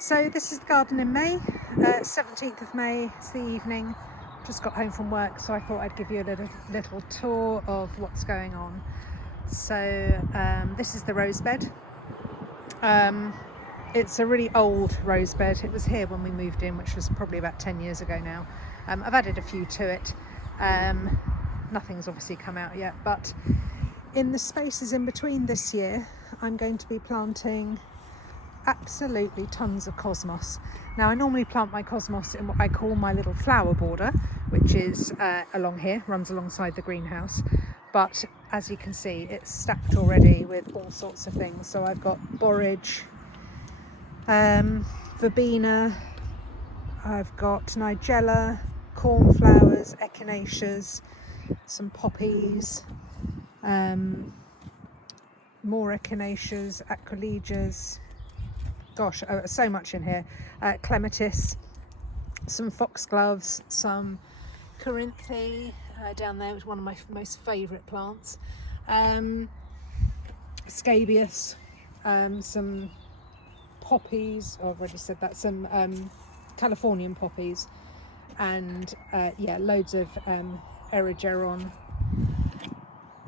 So this is the garden in May, 17th of May, it's the evening. Just got home from work, so I thought I'd give you a little tour of what's going on. So this is the rose bed. It's a really old rose bed. It was here when we moved in, which was probably about 10 years ago now. I've added a few to it. Nothing's obviously come out yet, but in the spaces in between this year, I'm going to be planting absolutely tons of cosmos. Now, I normally plant my cosmos in what I call my little flower border, which is along here, runs alongside the greenhouse. But as you can see, it's stacked already with all sorts of things. So I've got borage, verbena, I've got nigella, cornflowers, echinaceas, some poppies, more echinaceas, aquilegias. Gosh, so much in here. Clematis, some foxgloves, some Corinthe down there, which is one of my most favourite plants. Scabious, some poppies. Oh, I've already said that. Some Californian poppies, and yeah, loads of erigeron.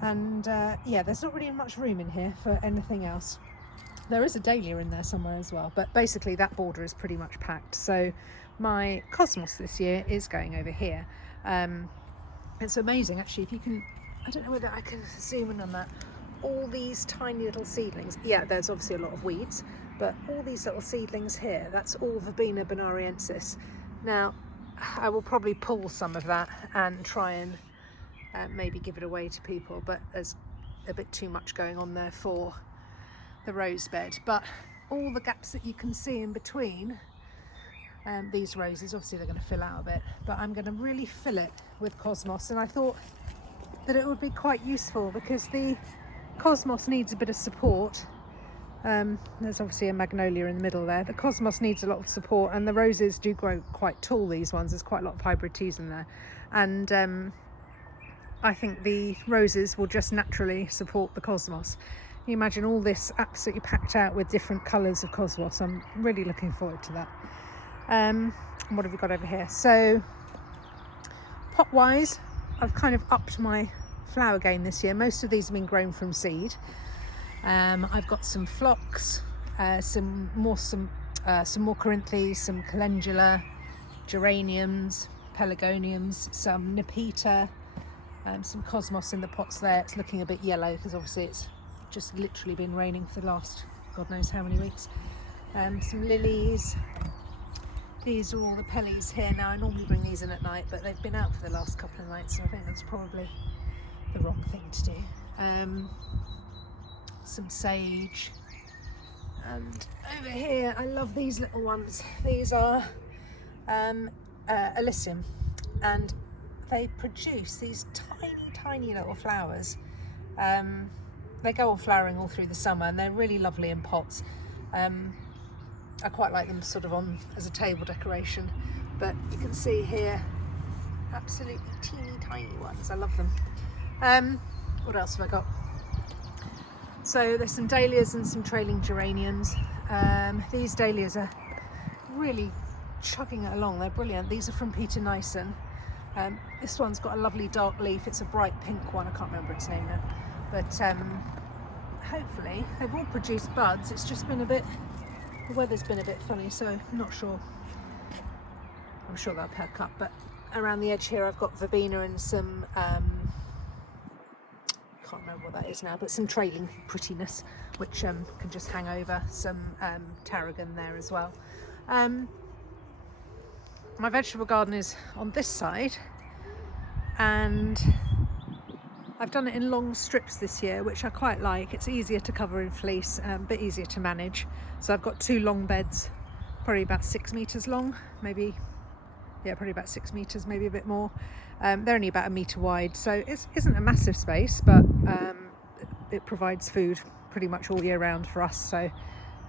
And yeah, there's not really much room in here for anything else. There is a dahlia in there somewhere as well, but basically that border is pretty much packed. So my cosmos this year is going over here. It's amazing actually, if you can, I don't know whether I can zoom in on that, all these tiny little seedlings. Yeah, there's obviously a lot of weeds, but all these little seedlings here, that's all Verbena bonariensis. Now, I will probably pull some of that and try and maybe give it away to people, but there's a bit too much going on there for the rose bed. But all the gaps that you can see in between these roses, obviously they're going to fill out a bit, but I'm going to really fill it with cosmos. And I thought that it would be quite useful because the cosmos needs a bit of support. There's obviously a magnolia in the middle there. The cosmos needs a lot of support, and the roses do grow quite tall, these ones. There's quite a lot of hybrid teas in there, and I think the roses will just naturally support the cosmos. You imagine all this absolutely packed out with different colours of cosmos. I'm really looking forward to that. What have we got over here? So pot wise, I've kind of upped my flower game this year. Most of these have been grown from seed. I've got some phlox, some more Corinthe, some Calendula, Geraniums, Pelargoniums, some Nepeta, some cosmos in the pots there. It's looking a bit yellow because obviously it's just literally been raining for the last God knows how many weeks. Some lilies. These are all the pellies here. Now, I normally bring these in at night, but they've been out for the last couple of nights, so I think that's probably the wrong thing to do. Some sage, and over here I love these little ones. These are Alyssum, and they produce these tiny little flowers. They go on flowering all through the summer, and they're really lovely in pots. I quite like them sort of on as a table decoration, but you can see here absolutely tiny ones. I love them. What else have I got? So there's some dahlias and some trailing geraniums. These dahlias are really chugging it along. They're brilliant. These are from Peter Nyssen. This one's got a lovely dark leaf. It's a bright pink one. I can't remember its name now. But hopefully they've all produced buds. It's just been a bit, the weather's been a bit funny, so I'm not sure. I'm sure they'll perk up. But around the edge here I've got verbena and some can't remember what that is now, but some trailing prettiness which can just hang over. Some tarragon there as well. My vegetable garden is on this side, and I've done it in long strips this year, which I quite like. It's easier to cover in fleece, a bit easier to manage. So I've got two long beds, probably about 6 meters long, maybe, yeah, probably about 6 meters, maybe a bit more. They're only about 1 meter wide, so it isn't a massive space, but it provides food pretty much all year round for us, so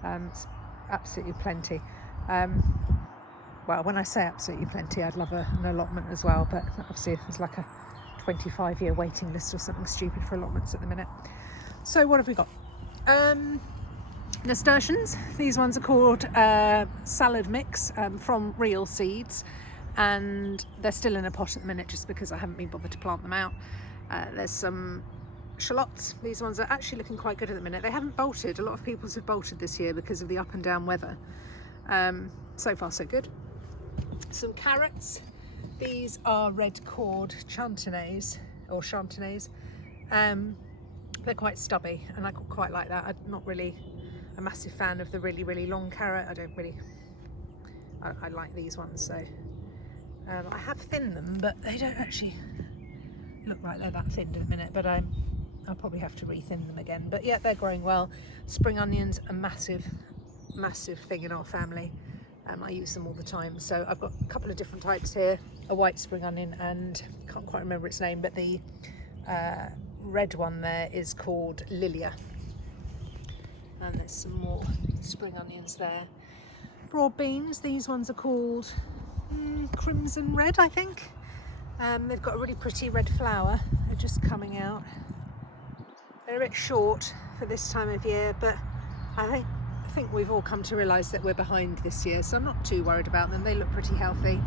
it's absolutely plenty. Well, when I say absolutely plenty, I'd love an allotment as well, but obviously there's like a 25-year waiting list or something stupid for allotments at the minute. So what have we got? Nasturtiums, these ones are called salad mix from real seeds, and they're still in a pot at the minute just because I haven't been bothered to plant them out. There's some Shallots. These ones are actually looking quite good at the minute. They haven't bolted. A lot of people's have bolted this year because of the up and down weather. So far so good. Some carrots. These are red cord chantenets or chantenets. They're quite stubby and I quite like that. I'm not really a massive fan of the really long carrot. I like these ones, so I have thinned them, but they don't actually look like they're that thinned at the minute, but I'll probably have to re-thin them again. But yeah, they're growing well. Spring onions, a massive thing in our family. I use them all the time. So I've got a couple of different types here, a white spring onion and can't quite remember its name, but the red one there is called Lilia. And there's some more spring onions there. Broad beans, these ones are called crimson red, I think. They've got a really pretty red flower. They're just coming out. They're a bit short for this time of year, but I think we've all come to realise that we're behind this year, so I'm not too worried about them. They look pretty healthy.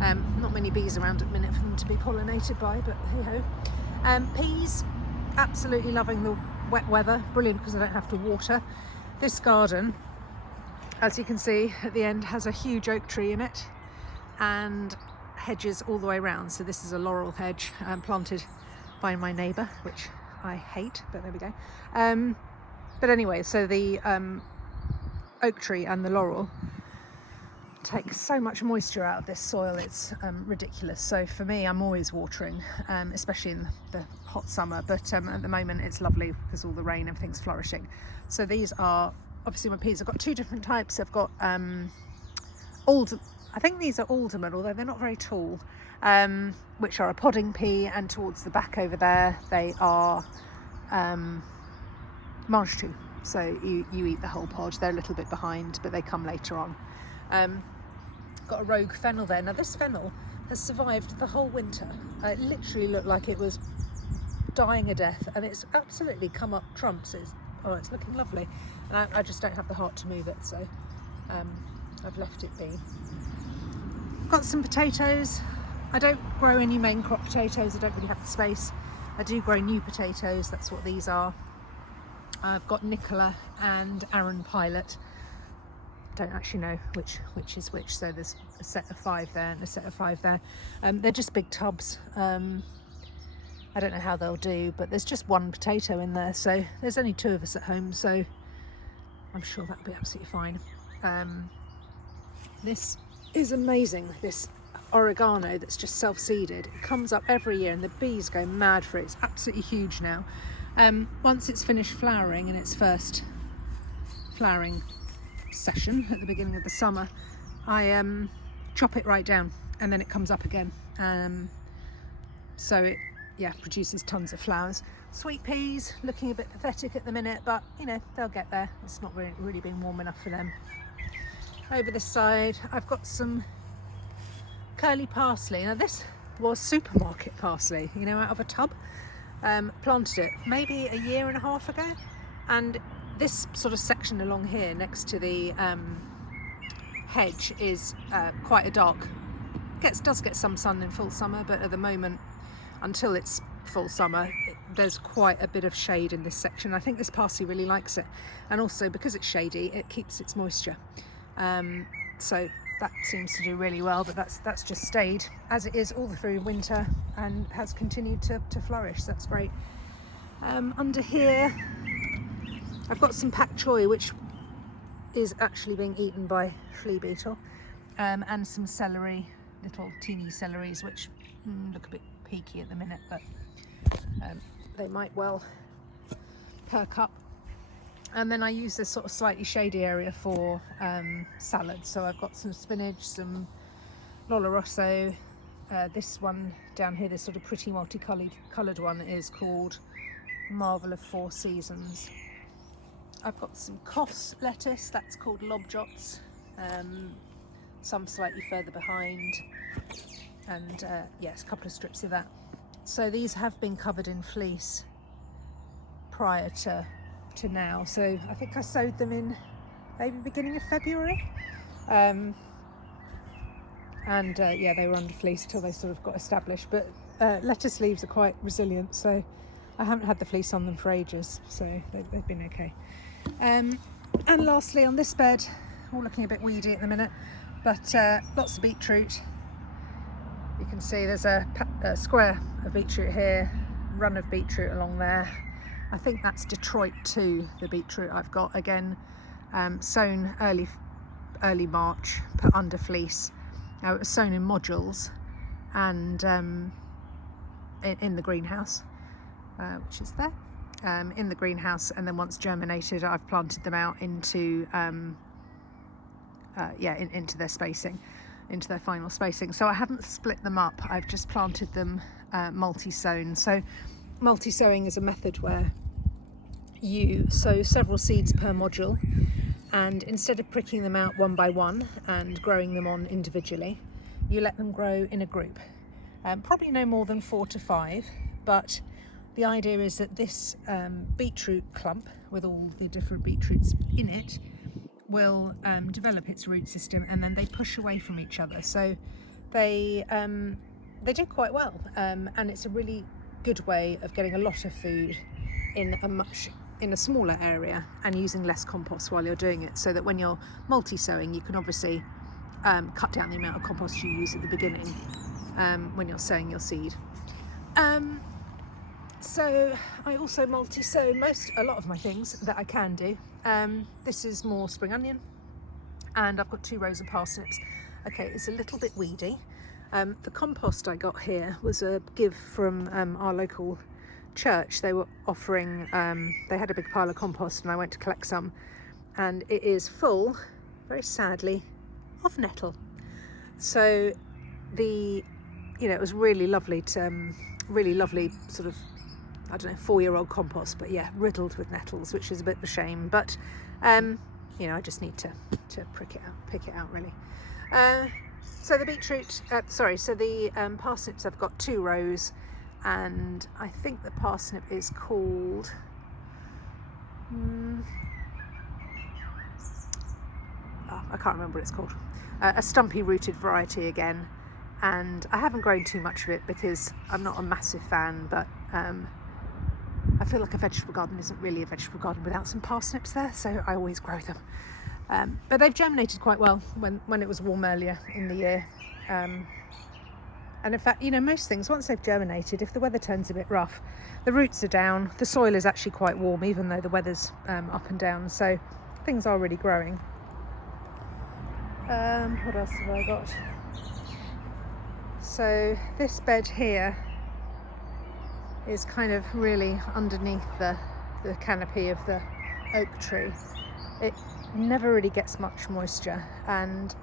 Not many bees around at the minute for them to be pollinated by, but hey ho. Peas, absolutely loving the wet weather. Brilliant because I don't have to water. This garden, as you can see at the end, has a huge oak tree in it and hedges all the way around. So this is a laurel hedge planted by my neighbour, which I hate, but there we go. But anyway, so the oak tree and the laurel take so much moisture out of this soil, it's ridiculous. So for me, I'm always watering, especially in the hot summer, but at the moment it's lovely because all the rain, everything's flourishing. So these are obviously my peas. I've got two different types. I've got I think these are alderman, although they're not very tall, which are a podding pea, and towards the back over there they are mangetout. So you eat the whole pod. They're a little bit behind, but they come later on. Got a rogue fennel there. Now this fennel has survived the whole winter. It literally looked like it was dying a death, and it's absolutely come up trumps. It's looking lovely, and I just don't have the heart to move it, so I've left it be. Got some potatoes. I don't grow any main crop potatoes. I don't really have the space. I do grow new potatoes. That's what these are. I've got Nicola and Aaron Pilot. Don't actually know which is which, so there's a set of 5 there and a set of 5 there. They're just big tubs. I don't know how they'll do, but there's just one potato in there, so there's only 2 of us at home, so I'm sure that'll be absolutely fine. This is amazing, this oregano that's just self-seeded. It comes up every year and the bees go mad for it. It's absolutely huge now. Once it's finished flowering in its first flowering session at the beginning of the summer, I chop it right down and then it comes up again. So it produces tons of flowers. Sweet peas looking a bit pathetic at the minute, but you know, they'll get there. It's not really been warm enough for them. Over this side I've got some curly parsley. Now this was supermarket parsley, you know, out of a tub. Planted it maybe a year and a half ago, and this sort of section along here next to the hedge is quite a dark. Does get some sun in full summer, but at the moment, until it's full summer, there's quite a bit of shade in this section. I think this parsley really likes it, and also because it's shady, it keeps its moisture. So that seems to do really well, but that's just stayed as it is all through winter and has continued to flourish. So that's great. Under here I've got some pak choi, which is actually being eaten by flea beetle, and some celery, little teeny celeries, which look a bit peaky at the minute, but they might well perk up. And then I use this sort of slightly shady area for salads. So I've got some spinach, some Lola Rosso. This one down here, this sort of pretty multicoloured one, is called Marvel of 4 Seasons. I've got some Kos lettuce, that's called Lobjots. Some slightly further behind, and yes, a couple of strips of that. So these have been covered in fleece prior to to now. So I think I sowed them in maybe beginning of February. Yeah, they were under fleece till they sort of got established, but lettuce leaves are quite resilient, so I haven't had the fleece on them for ages, so they've been okay. And lastly, on this bed, all looking a bit weedy at the minute, but lots of beetroot. You can see there's a square of beetroot here, run of beetroot along there. I think that's Detroit 2, the beetroot I've got, again, sown early March, put under fleece. Now, it was sown in modules and in the greenhouse, which is there, in the greenhouse, and then once germinated, I've planted them out into into their spacing, into their final spacing. So I haven't split them up, I've just planted them multi-sown. So multi-sowing is a method where you sow several seeds per module, and instead of pricking them out one by one and growing them on individually, you let them grow in a group, probably no more than 4 to 5, but the idea is that this beetroot clump with all the different beetroots in it will develop its root system, and then they push away from each other. So they do quite well, and it's a really good way of getting a lot of food in a smaller area and using less compost while you're doing it, so that when you're multi-sowing, you can obviously cut down the amount of compost you use at the beginning when you're sowing your seed. So I also multi-sow a lot of my things that I can do. This is more spring onion, and I've got 2 rows of parsnips. Okay, it's a little bit weedy. The compost I got here was a give from our local church. They were offering, they had a big pile of compost, and I went to collect some, and it is full, very sadly, of nettle. So it was really lovely sort of, I don't know, 4-year-old compost, but yeah, riddled with nettles, which is a bit of a shame, but I just need to pick it out really. So the beetroot, the parsnips, I've got 2 rows, and I think the parsnip is called I can't remember what it's called, a stumpy rooted variety again, and I haven't grown too much of it because I'm not a massive fan, but I feel like a vegetable garden isn't really a vegetable garden without some parsnips there, so I always grow them. But they've germinated quite well when it was warm earlier in the year. And in fact, most things, once they've germinated, if the weather turns a bit rough, the roots are down, the soil is actually quite warm, even though the weather's up and down, so things are really growing. What else have I got? So this bed here is kind of really underneath the canopy of the oak tree. It never really gets much moisture, and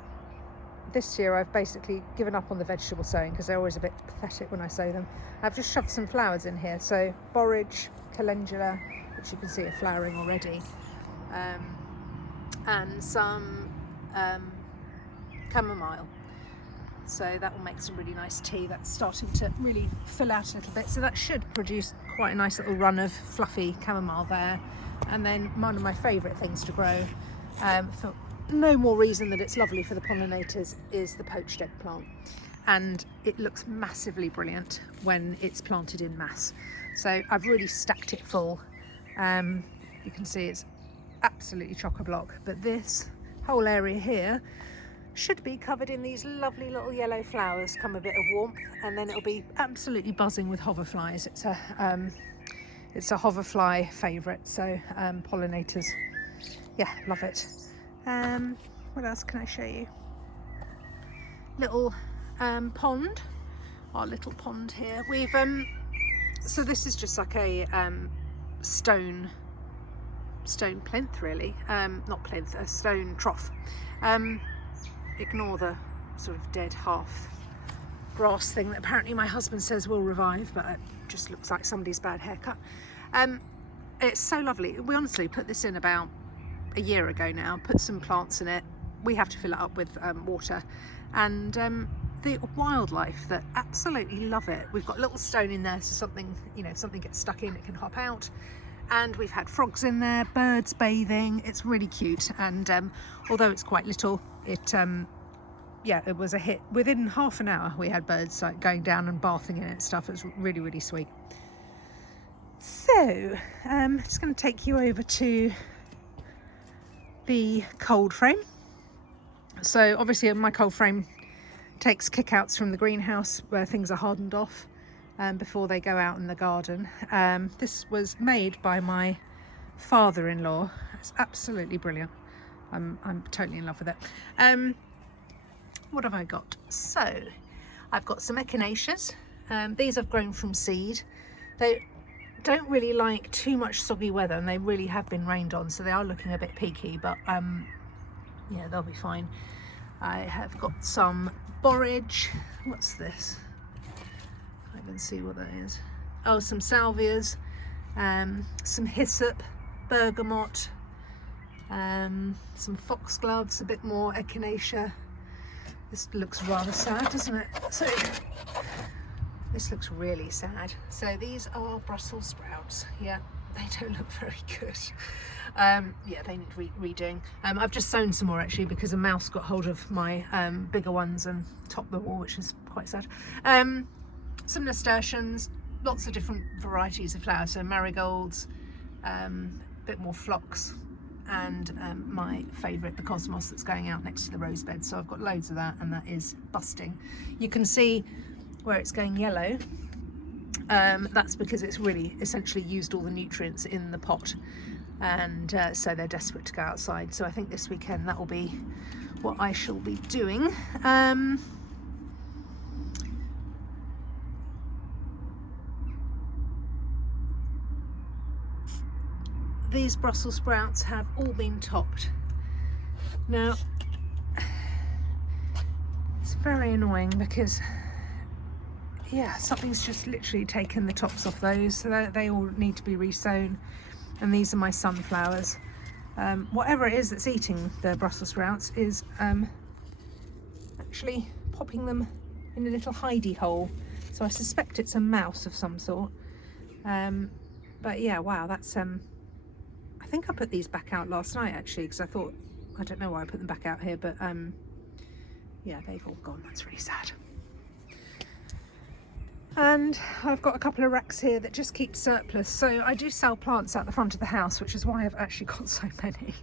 this year I've basically given up on the vegetable sowing because they're always a bit pathetic when I sow them. I've just shoved some flowers in here, so borage, calendula, which you can see are flowering already, and some chamomile. So that will make some really nice tea. That's starting to really fill out a little bit, so that should produce quite a nice little run of fluffy chamomile there. And then one of my favourite things to grow, for no more reason that it's lovely for the pollinators, is the poached eggplant, and it looks massively brilliant when it's planted in mass. So I've really stacked it full. You can see it's absolutely chock-a-block, but this whole area here should be covered in these lovely little yellow flowers come a bit of warmth, and then it'll be absolutely buzzing with hoverflies. It's a hoverfly favourite, so pollinators, yeah, love it. What else can I show you? Little pond, our little pond here. We've so this is just like a stone plinth, really, not plinth, a stone trough. Ignore the sort of dead half grass thing that apparently my husband says will revive, but it just looks like somebody's bad haircut. It's so lovely. We honestly put this in about a year ago now, put some plants in it. We have to fill it up with water, and the wildlife that absolutely love it. We've got a little stone in there, so something, if something gets stuck in, it can hop out. and we've had frogs in there, birds bathing. It's really cute, and although it's quite little, yeah, it was a hit. Within half an hour we had birds like going down and bathing in it and stuff. It was really, really sweet. So I'm just going to take you over to the cold frame. So obviously my cold frame takes kickouts from the greenhouse where things are hardened off before they go out in the garden. This was made by my father-in-law. It's absolutely brilliant. I'm totally in love with it. What have I got? So I've got some Echinaceas. These I've grown from seed. They don't really like too much soggy weather, and they really have been rained on, so they are looking a bit peaky, but yeah, they'll be fine. I have got some borage. What's this? I can see what that is. Oh, some salvias, some hyssop, bergamot, some foxgloves, a bit more echinacea. This looks rather sad, doesn't it? So this looks really sad. So these are Brussels sprouts. Yeah, they don't look very good. Yeah, they need redoing. I've just sown some more actually because a mouse got hold of my bigger ones and topped the wall, which is quite sad. Some nasturtiums, lots of different varieties of flowers. So marigolds, a bit more phlox, and my favourite, the cosmos, that's going out next to the rose bed. So I've got loads of that, and that is busting. You can see where it's going yellow. That's because it's really essentially used all the nutrients in the pot, and so they're desperate to go outside. So I think this weekend that will be what I shall be doing. These Brussels sprouts have all been topped. Now it's very annoying because, yeah, something's just literally taken the tops off those, so they all need to be resown. And these are my sunflowers. Whatever it is that's eating the Brussels sprouts is actually popping them in a little hidey hole. So I suspect it's a mouse of some sort. But yeah, wow, that's I think I put these back out last night actually, because I thought, I don't know why I put them back out here, but yeah, they've all gone. That's really sad. And I've got a couple of racks here that just keep surplus. So I do sell plants out the front of the house, which is why I've actually got so many.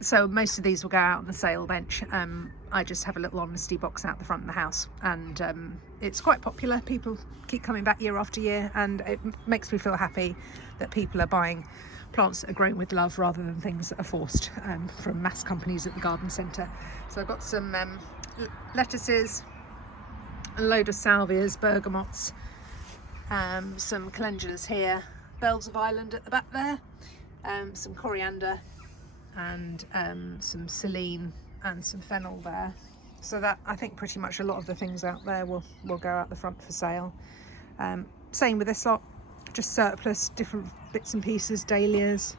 So most of these will go out on the sale bench. I just have a little honesty box out the front of the house, and it's quite popular. People keep coming back year after year, and it makes me feel happy that people are buying plants that are grown with love rather than things that are forced from mass companies at the garden centre. So I've got some lettuces, a load of salvias, bergamots, some calendulas here, bells of Ireland at the back there, some coriander, and some celine and some fennel there. So that, I think pretty much a lot of the things out there will go out the front for sale. Same with this lot, just surplus, different bits and pieces, dahlias.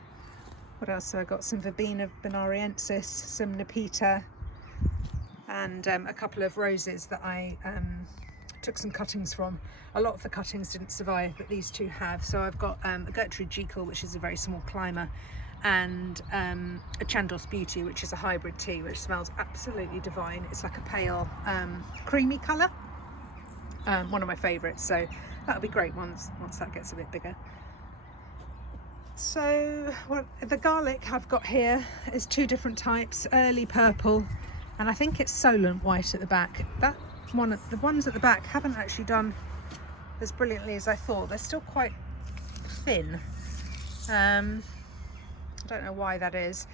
What else have I got? Some verbena bonariensis, some nepeta, and a couple of roses that I took some cuttings from. A lot of the cuttings didn't survive, but these two have. So I've got a Gertrude Jekyll, which is a very small climber, and a Chandos Beauty, which is a hybrid tea, which smells absolutely divine. It's like a pale creamy colour. One of my favourites, so that'll be great once that gets a bit bigger. So the garlic I've got here is two different types, early purple, and I think it's Solent white at the back. That one, the ones at the back haven't actually done as brilliantly as I thought. They're still quite thin. I don't know why that is.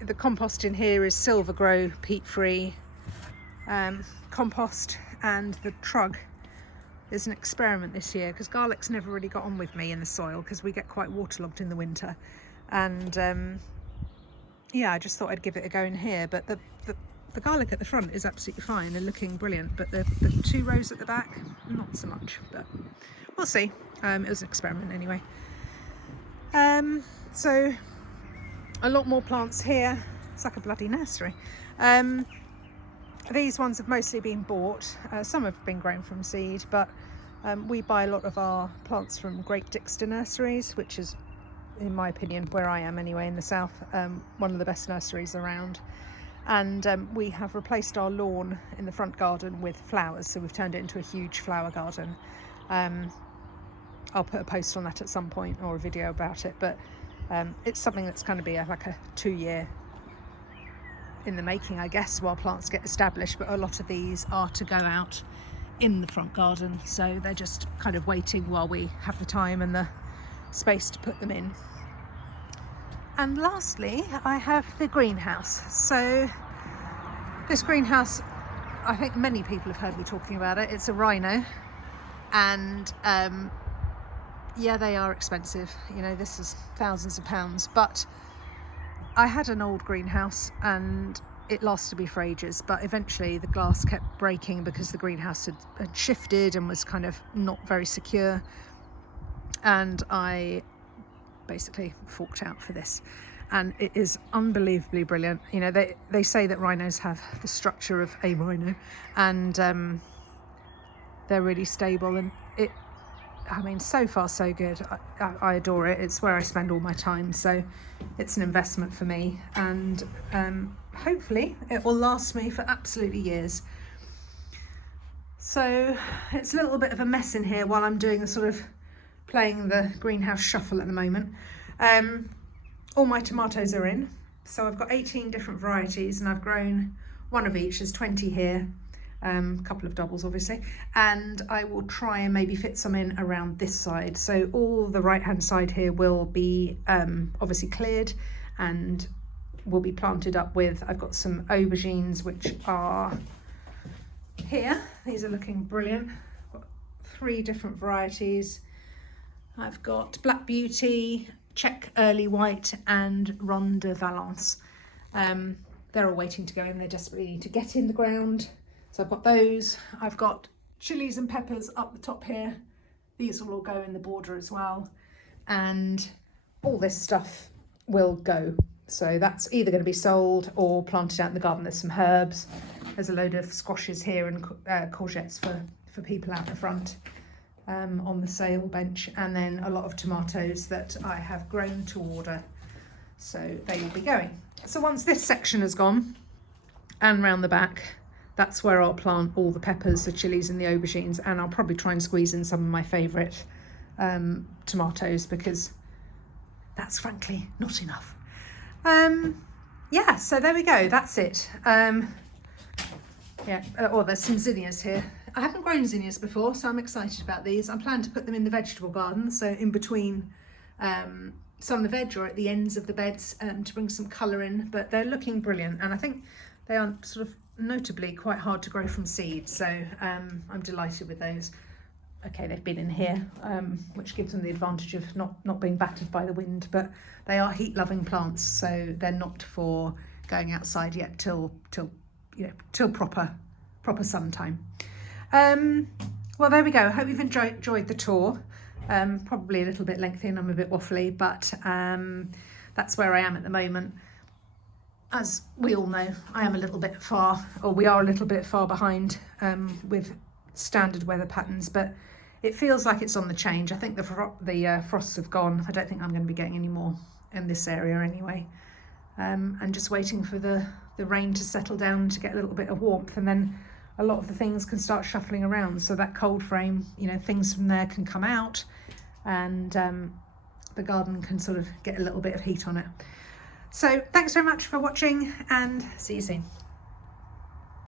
The compost in here is Silver Grow peat free compost, and the trug is an experiment this year because garlic's never really got on with me in the soil because we get quite waterlogged in the winter, and yeah, I just thought I'd give it a go in here. But the garlic at the front is absolutely fine and looking brilliant, but the two rows at the back, not so much, but we'll see. It was an experiment anyway. So a lot more plants here. It's like a bloody nursery. These ones have mostly been bought. Some have been grown from seed, but we buy a lot of our plants from Great Dixter Nurseries, which is in my opinion, where I am anyway, in the south, one of the best nurseries around. And we have replaced our lawn in the front garden with flowers, so we've turned it into a huge flower garden. I'll put a post on that at some point, or a video about it, but it's something that's going to be like a 2-year in the making, I guess, while plants get established. But a lot of these are to go out in the front garden, so they're just kind of waiting while we have the time and the space to put them in. And lastly, I have the greenhouse. So this greenhouse, I think many people have heard me talking about it. It's a rhino, and yeah, they are expensive. You know, this is thousands of pounds, but I had an old greenhouse and it lasted me for ages, but eventually the glass kept breaking because the greenhouse had shifted and was kind of not very secure, and I basically forked out for this. And it is unbelievably brilliant. You know, they say that rhinos have the structure of a rhino, and they're really stable, and I mean, so far so good. I adore it. It's where I spend all my time, so it's an investment for me, and hopefully it will last me for absolutely years. So it's a little bit of a mess in here while I'm doing the sort of playing the greenhouse shuffle at the moment. All my tomatoes are in, so I've got 18 different varieties, and I've grown one of each. There's 20 here. A couple of doubles obviously, and I will try and maybe fit some in around this side. So all the right hand side here will be obviously cleared and will be planted up with, I've got some aubergines which are here. These are looking brilliant. I've got 3 different varieties. I've got Black Beauty, Czech Early White and Ronde de Valence. They're all waiting to go in. They desperately need to get in the ground. So I've got those. I've got chilies and peppers up the top here. These will all go in the border as well. And all this stuff will go. So that's either going to be sold or planted out in the garden. There's some herbs. There's a load of squashes here and courgettes for people out the front on the sale bench. And then a lot of tomatoes that I have grown to order. So they will be going. So once this section has gone and round the back, that's where I'll plant all the peppers, the chilies and the aubergines, and I'll probably try and squeeze in some of my favourite tomatoes, because that's frankly not enough. Yeah, so there we go, that's it. Yeah, oh, there's some zinnias here. I haven't grown zinnias before, so I'm excited about these. I plan to put them in the vegetable garden, so in between some of the veg or at the ends of the beds, to bring some colour in, but they're looking brilliant, and I think they are sort of notably quite hard to grow from seed, so I'm delighted with those. Okay, they've been in here, which gives them the advantage of not being battered by the wind, but they are heat loving plants, so they're not for going outside yet till proper sun time. Well, there we go. I hope you've enjoyed the tour. Probably a little bit lengthy and I'm a bit waffly, but that's where I am at the moment. As we all know, I am a little bit far, or we are a little bit far behind with standard weather patterns, but it feels like it's on the change. I think the frosts have gone. I don't think I'm going to be getting any more in this area anyway. And just waiting for the rain to settle down to get a little bit of warmth, and then a lot of the things can start shuffling around. So that cold frame, things from there can come out, and the garden can sort of get a little bit of heat on it. So thanks very much for watching, and see you soon.